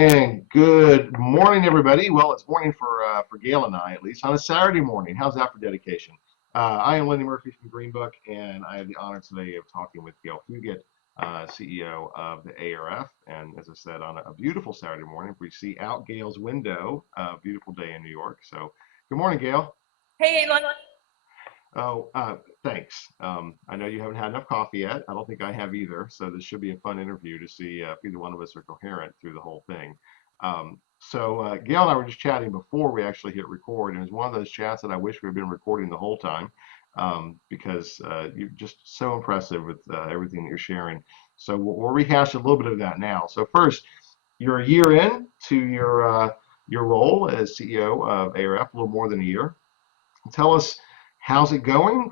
And good morning, everybody. Well, it's morning for Gayle and I, at least, on a Saturday morning. How's that for dedication? I am Lenny Murphy from Greenbook, and I have the honor today of talking with Gayle Fuguitt, CEO of the ARF. And as I said, on a beautiful Saturday morning, we see out Gayle's window, a beautiful day in New York. So, good morning, Gayle. Hey, Oh, thanks. I know you haven't had enough coffee yet. I don't think I have either. So this should be a fun interview to see if either one of us are coherent through the whole thing. Gail and I were just chatting before we actually hit record, and it was one of those chats that I wish we had been recording the whole time because you're just so impressive with everything that you're sharing. So we'll rehash a little bit of that now. So first, you're a year in to your role as CEO of ARF, a little more than a year. Tell us, how's it going?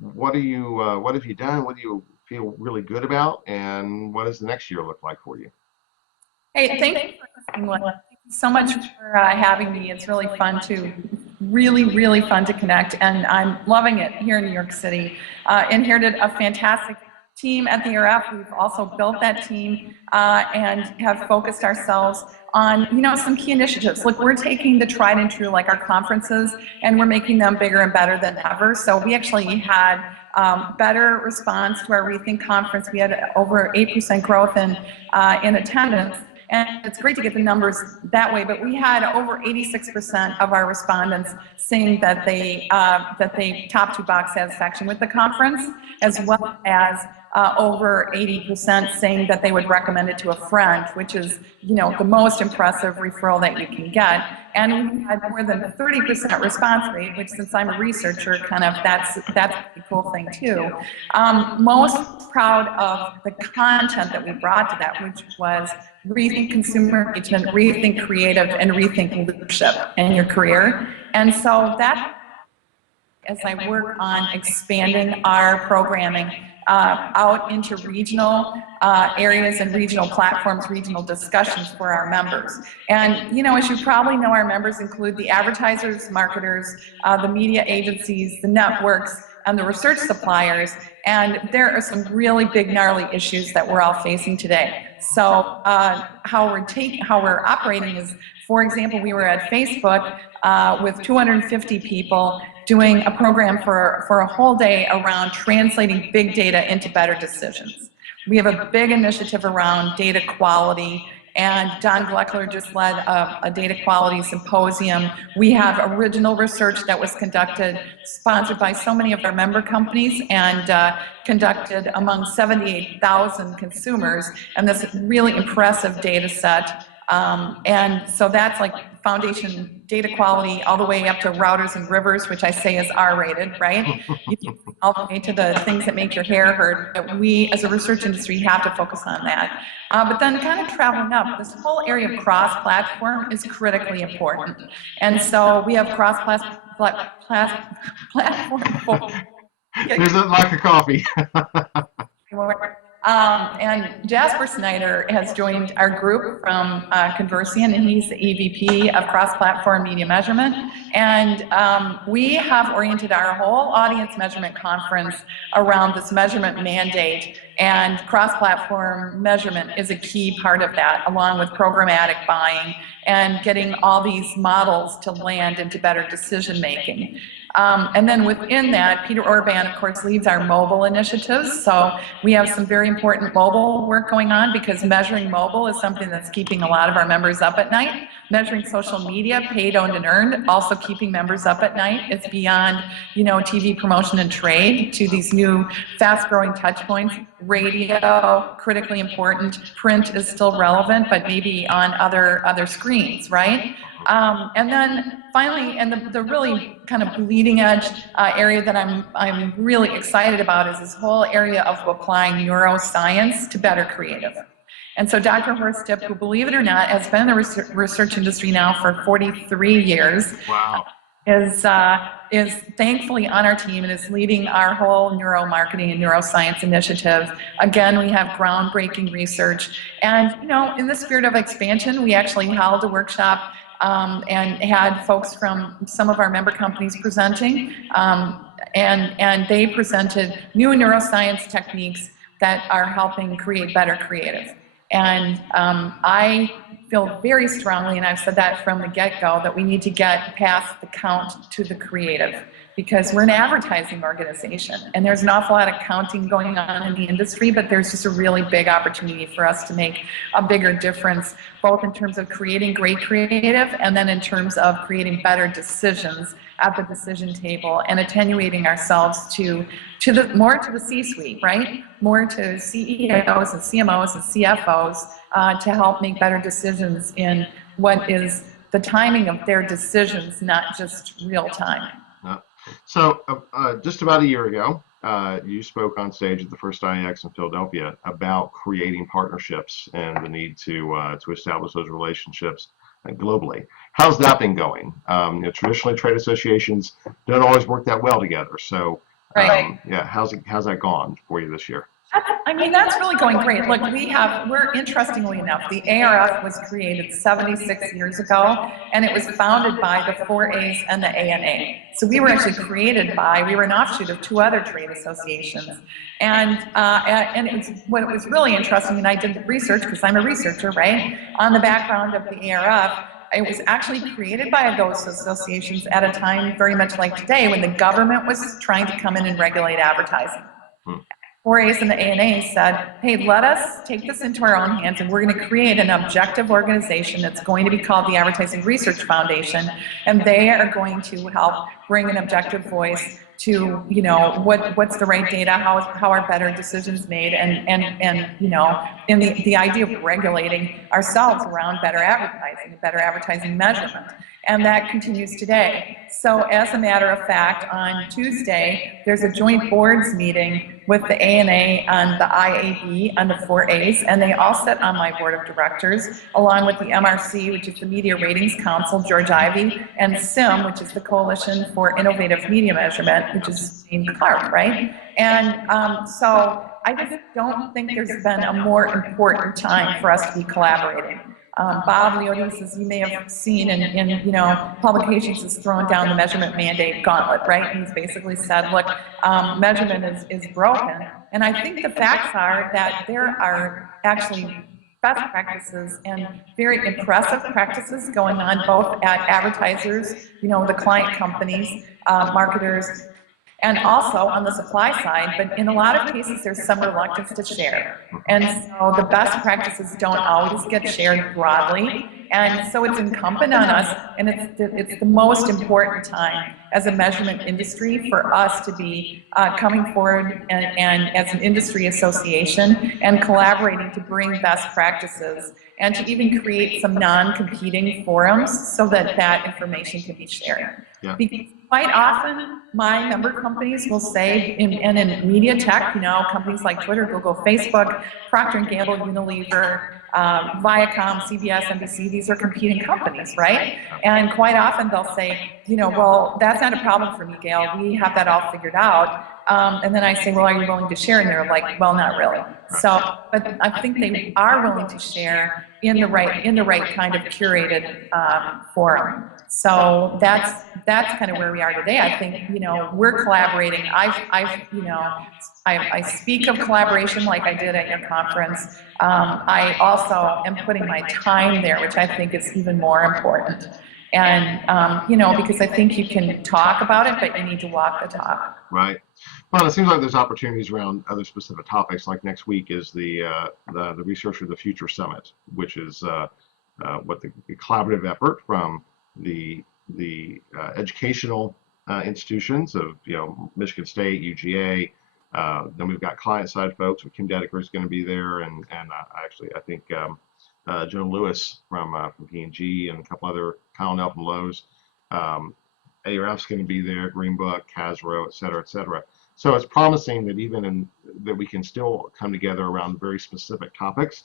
What have you done? What do you feel really good about? And what does the next year look like for you? hey, thank you so much for having me. It's really fun to, really fun to connect, and I'm loving it here in New York City. Inherited a fantastic team at the ARF. We've also built that team and have focused ourselves on, some key initiatives. Look, we're taking the tried and true, like our conferences, and we're making them bigger and better than ever. So we actually had better response to our Rethink conference. We had over 8% growth in attendance. And it's great to get the numbers that way, but we had over 86% of our respondents saying that they top two box satisfaction with the conference, as well as over 80% saying that they would recommend it to a friend, which is, the most impressive referral that you can get. And we had more than a 30% response rate, which, since I'm a researcher, that's a cool thing too. Most proud of the content that we brought to that, which was rethink consumer engagement, rethink creative, and rethink leadership in your career. And so that, as I work on expanding our programming out into regional areas and regional platforms, regional discussions for our members. And, as you probably know, our members include the advertisers, marketers, the media agencies, the networks, and the research suppliers. And there are some really big, gnarly issues that we're all facing today. So how we're operating is, for example, we were at Facebook with 250 people doing a program for a whole day around translating big data into better decisions. We have a big initiative around data quality, and Don Gleckler just led a data quality symposium. We have original research that was conducted, sponsored by so many of our member companies, and conducted among 78,000 consumers, and this really impressive data set. And so that's like foundation data quality all the way up to routers and rivers, which I say is R-rated, right? All the way to the things that make your hair hurt. But we, as a research industry, have to focus on that. But then kind of traveling up, this whole area of cross-platform is critically important. And so we have cross-platform. There's a lack of coffee. And Jasper Snyder has joined our group from Conversian, and he's the EVP of Cross-Platform Media Measurement. And we have oriented our whole audience measurement conference around this measurement mandate, and cross-platform measurement is a key part of that, along with programmatic buying and getting all these models to land into better decision making. And then within that, Peter Orban, of course, leads our mobile initiatives. So we have some very important mobile work going on, because measuring mobile is something that's keeping a lot of our members up at night. Measuring social media, paid, owned, and earned, also keeping members up at night. It's beyond, TV promotion and trade to these new fast-growing touch points. Radio, critically important. Print is still relevant, but maybe on other screens, right? And then finally, and the really kind of bleeding edge area that I'm really excited about is this whole area of applying neuroscience to better creative. And so Dr. Horst Dipp, who, believe it or not, has been in the research industry now for 43 years. Wow. Is thankfully on our team and is leading our whole neuromarketing and neuroscience initiative. Again, we have groundbreaking research. And, in the spirit of expansion, we actually held a workshop and had folks from some of our member companies presenting, and they presented new neuroscience techniques that are helping create better creative. And I feel very strongly, and I've said that from the get-go, that we need to get past the count to the creative, because we're an advertising organization and there's an awful lot of counting going on in the industry, but there's just a really big opportunity for us to make a bigger difference, both in terms of creating great creative and then in terms of creating better decisions at the decision table and attenuating ourselves to the more to the C-suite, right? More to CEOs and CMOs and CFOs to help make better decisions in what is the timing of their decisions, not just real time. So just about a year ago, you spoke on stage at the first IX in Philadelphia about creating partnerships and the need to establish those relationships globally. How's that been going? Traditionally, trade associations don't always work that well together. So, yeah, how's that gone for you this year? I mean, that's really going great. Look, we're interestingly enough, the ARF was created 76 years ago, and it was founded by the 4As and the ANA. So we were actually we were an offshoot of two other trade associations. And what was really interesting, and I did the research, because I'm a researcher, right, on the background of the ARF. It was actually created by those associations at a time very much like today, when the government was trying to come in and regulate advertising. 4As and the ANA said, hey, let us take this into our own hands, and we're going to create an objective organization that's going to be called the Advertising Research Foundation, and they are going to help bring an objective voice to, what's the right data, how are better decisions made, and in the idea of regulating ourselves around better advertising measurement. And that continues today. So as a matter of fact, on Tuesday, there's a joint boards meeting with the ANA and the IAB and the 4As, and they all sit on my board of directors, along with the MRC, which is the Media Ratings Council, George Ivey, and SIM, which is the Coalition for Innovative Media Measurement, which is James Clark, right? And so I just don't think there's been a more important time for us to be collaborating. Bob Leotis, as you may have seen in publications, has thrown down the measurement mandate gauntlet, right? And he's basically said, look, measurement is broken. And I think the facts are that there are actually best practices and very impressive practices going on both at advertisers, the client companies, marketers, and also on the supply side, but in a lot of cases, there's some reluctance to share. And so the best practices don't always get shared broadly. And so it's incumbent on us, and it's the most important time as a measurement industry for us to be coming forward and as an industry association and collaborating to bring best practices and to even create some non-competing forums so that that information can be shared. Yeah. Because quite often, my member companies will say, and in media tech, companies like Twitter, Google, Facebook, Procter & Gamble, Unilever, Viacom, CBS, NBC, these are competing companies, right? And quite often they'll say, well, that's not a problem for me, Gayle. We have that all figured out. And then I say, well, are you willing to share? And they're like, well, not really. So, but I think they are willing to share in the right kind of curated forum. So that's kind of where we are today. I think we're collaborating. I speak of collaboration like I did at your conference. I also am putting my time there, which I think is even more important. And because I think you can talk about it, but you need to walk the talk. Right. Well, it seems like there's opportunities around other specific topics. Like next week is the Research of the Future Summit, which is what the collaborative effort from the educational institutions of Michigan State, UGA. Then we've got client side folks. Kim Dedeker is going to be there, and actually I think Joan Lewis from P&G and a couple other Kyle Nelson Lowe's. ARF's going to be there, Green Book, Casro, et cetera, et cetera. So it's promising that that we can still come together around very specific topics.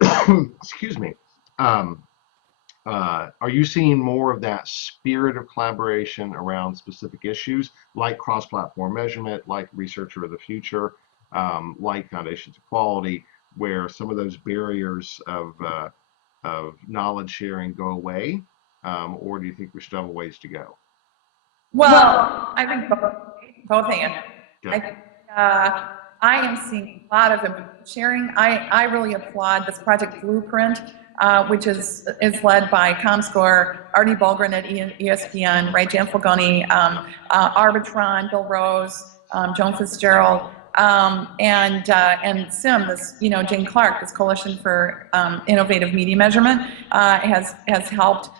Excuse me. Are you seeing more of that spirit of collaboration around specific issues like cross-platform measurement, like Researcher of the Future, like Foundations of Quality, where some of those barriers of knowledge sharing go away, or do you think we still have a ways to go? Well, I think both and. Okay. I am seeing a lot of sharing. I really applaud this Project Blueprint which is led by ComScore, Artie Bulgren at ESPN, right? Jan Fulgoni, Arbitron, Bill Rose, Joan Fitzgerald, and SIM, this, Jane Clark, this Coalition for Innovative Media Measurement, has helped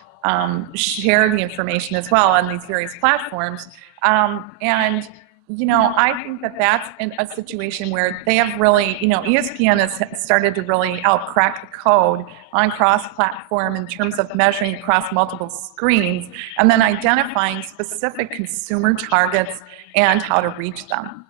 share the information as well on these various platforms. And I think that that's in a situation where they have really, ESPN has started to really help crack the code on cross-platform in terms of measuring across multiple screens and then identifying specific consumer targets and how to reach them.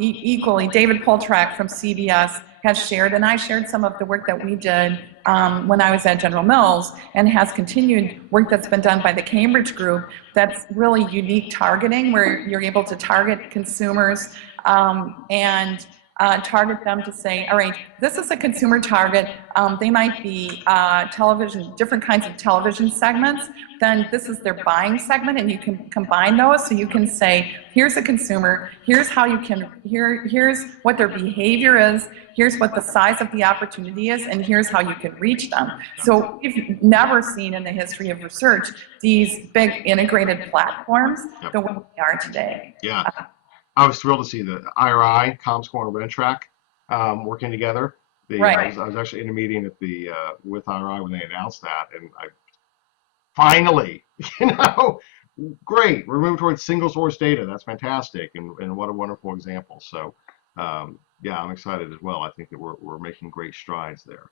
Equally, David Poltrak from CBS has shared, and I shared some of the work that we did when I was at General Mills, and has continued work that's been done by the Cambridge Group that's really unique targeting, where you're able to target consumers and target them to say, all right, this is a consumer target. They might be television, different kinds of television segments. Then this is their buying segment, and you can combine those. So you can say, here's a consumer, here's how you can, here's what their behavior is, here's what the size of the opportunity is, and here's how you can reach them. So we've never seen in the history of research these big integrated platforms the way they are today. Yeah. I was thrilled to see the IRI, ComScore, and RenTrack working together. Right. I was actually in a meeting at the with IRI when they announced that, and I finally, great. We're moving towards single source data. That's fantastic, and what a wonderful example. So, yeah, I'm excited as well. I think that we're making great strides there.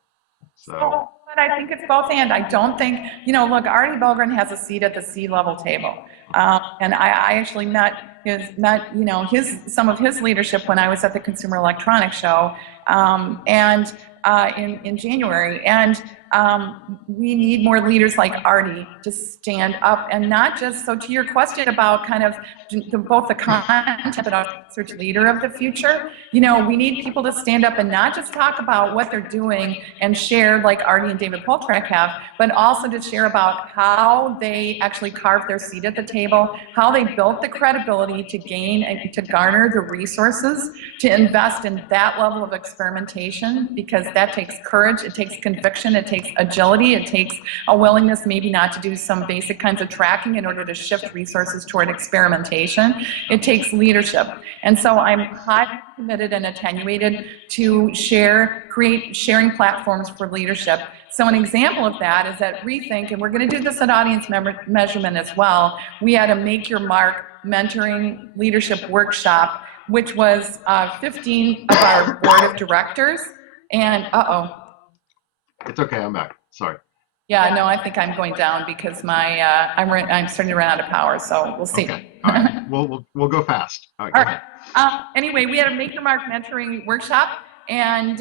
So, but I think it's both and. I don't think, look, Artie Bulgren has a seat at the C-level table. And I actually met some of his leadership when I was at the Consumer Electronics Show in January. And we need more leaders like Artie to stand up, and not just, so to your question about kind of both the content but also research leader of the future, we need people to stand up and not just talk about what they're doing and share like Artie and David Poltrak have, but also to share about how they actually carved their seat at the table, how they built the credibility to gain and to garner the resources to invest in that level of experimentation, because that takes courage, it takes conviction, it takes agility, it takes a willingness maybe not to do some basic kinds of tracking in order to shift resources toward experimentation. It takes leadership. And so I'm highly committed and attenuated to sharing platforms for leadership. So an example of that is at Rethink, and we're going to do this at audience measurement as well, we had a Make Your Mark mentoring leadership workshop, which was 15 of our board of directors, and it's okay, I'm back. Sorry. Yeah, no, I think I'm going down because I'm starting to run out of power, so we'll see. Okay. All right. We'll go fast. All right. Anyway, we had a Make Your Mark mentoring workshop, and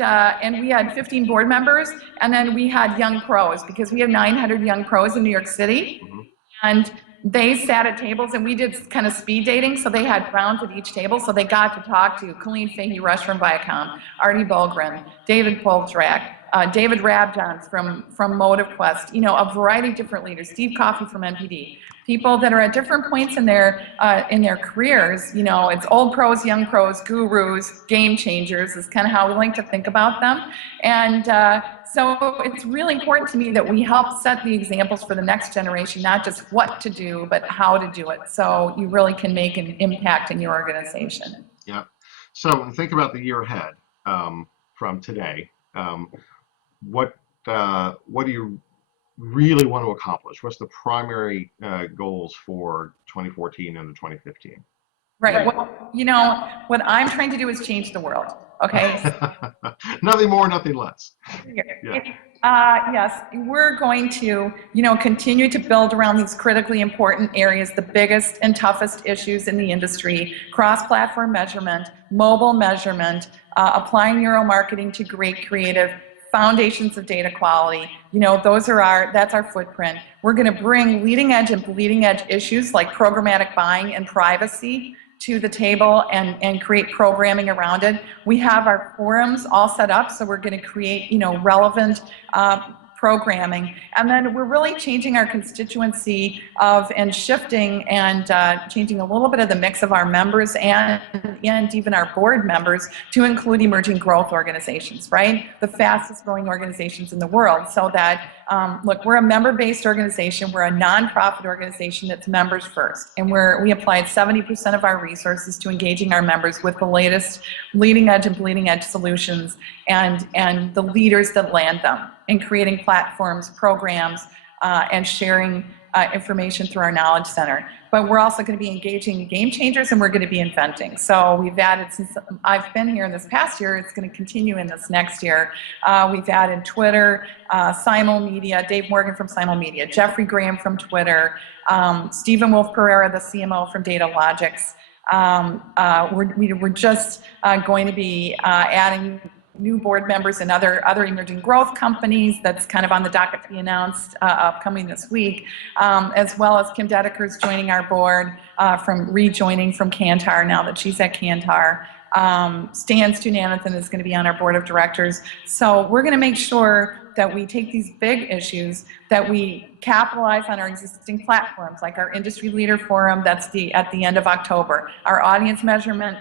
we had 15 board members, and then we had young pros, because we have 900 young pros in New York City, and they sat at tables, and we did kind of speed dating, so they had rounds at each table, so they got to talk to Colleen Fahey-Rush from Viacom, Artie Bulgren, David Poltrak, David Rabjans from MotiveQuest, a variety of different leaders, Steve Coffey from NPD, people that are at different points in their careers. It's old pros, young pros, gurus, game changers is kind of how we like to think about them. And so it's really important to me that we help set the examples for the next generation, not just what to do, but how to do it, so you really can make an impact in your organization. Yeah. So think about the year ahead from today. What do you really want to accomplish? What's the primary goals for 2014 and 2015? Right. Well, what I'm trying to do is change the world. Okay. Nothing more, nothing less. Yes, we're going to, continue to build around these critically important areas, the biggest and toughest issues in the industry: cross-platform measurement, mobile measurement, applying neuromarketing to great creative, foundations of data quality. That's our footprint. We're going to bring leading edge issues like programmatic buying and privacy to the table and create programming around it. We have our forums all set up, so we're going to create, relevant programming. And then we're really changing our constituency and shifting and changing a little bit of the mix of our members and even our board members to include emerging growth organizations, right? The fastest growing organizations in the world. So that, look, we're a member-based organization. We're a nonprofit organization that's members first. And we applied 70% of our resources to engaging our members with the latest leading edge and bleeding edge solutions and the leaders that land them, in creating platforms, programs, and sharing information through our knowledge center. But we're also going to be engaging game changers, and we're going to be inventing. So we've added, since I've been here in this past year, it's going to continue in this next year. We've added Twitter, Simul Media, Dave Morgan from Simul Media, Jeffrey Graham from Twitter, Stephen Wolf Pereira, the CMO from Data Logics. We're just going to be adding new board members and other emerging growth companies. That's kind of on the docket to be announced upcoming this week, as well as Kim Dedeker's joining our board rejoining from Kantar now that she's at Kantar. Stan Stunamathan is going to be on our board of directors. So we're going to make sure that we take these big issues, that we capitalize on our existing platforms, like our Industry Leader Forum, that's at the end of October, our audience measurement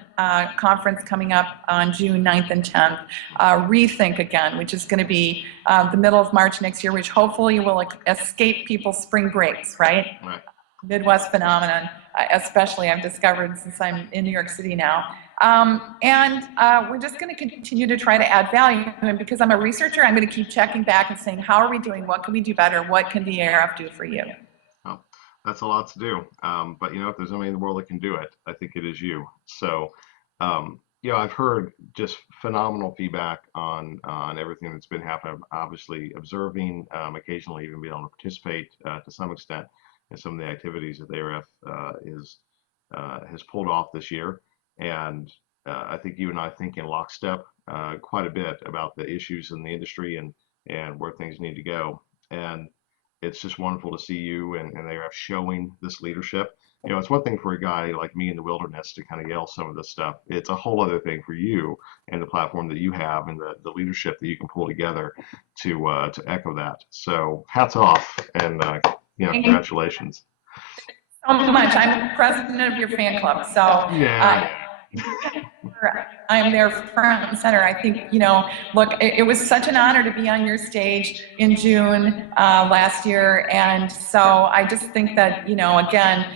conference coming up on June 9th and 10th, Rethink Again, which is going to be the middle of March next year, which hopefully will escape people's spring breaks, right? Right. Midwest phenomenon, especially I've discovered since I'm in New York City now. We're just going to continue to try to add value. And because I'm a researcher, I'm going to keep checking back and saying, how are we doing? What can we do better? What can the ARF do for you? Well, that's a lot to do. But if there's anybody in the world that can do it, I think it is you. So, I've heard just phenomenal feedback on everything that's been happening. Obviously, observing, occasionally even being able to participate to some extent in some of the activities that the ARF has pulled off this year. And I think you and I think in lockstep quite a bit about the issues in the industry and where things need to go. And it's just wonderful to see you and they are showing this leadership. It's one thing for a guy like me in the wilderness to kind of yell some of this stuff. It's a whole other thing for you and the platform that you have and the leadership that you can pull together to echo that. So hats off and congratulations. So much. I'm president of your fan club, so Yeah. I'm there front and center. I think, look, it was such an honor to be on your stage in June last year. And so I just think that, again,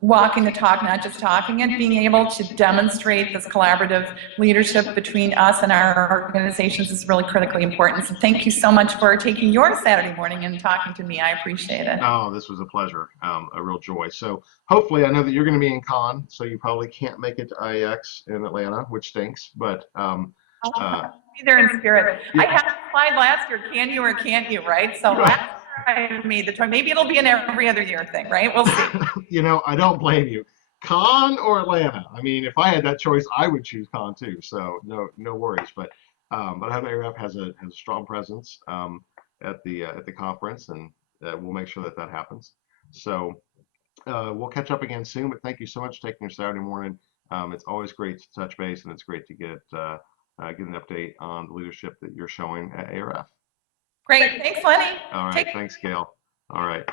walking the talk, not just talking it, being able to demonstrate this collaborative leadership between us and our organizations is really critically important. So thank you so much for taking your Saturday morning and talking to me. I appreciate it. Oh, this was a pleasure, a real joy. So hopefully, I know that you're going to be in con, so you probably can't make it to IEX in Atlanta, which stinks, but I'll be there in spirit. Yeah. I had applied last year, can you or can't you, right? So last year I made the choice. Maybe it'll be an every other year thing, right? We'll see. I don't blame you. Con or Atlanta? I mean, if I had that choice, I would choose con too. So no worries. But I know ARF has a strong presence at the conference, and we'll make sure that happens. So we'll catch up again soon. But thank you so much for taking your Saturday morning. It's always great to touch base, and it's great to get an update on the leadership that you're showing at ARF. Great. Thanks, Lenny. All right. Thanks, Gayle. All right.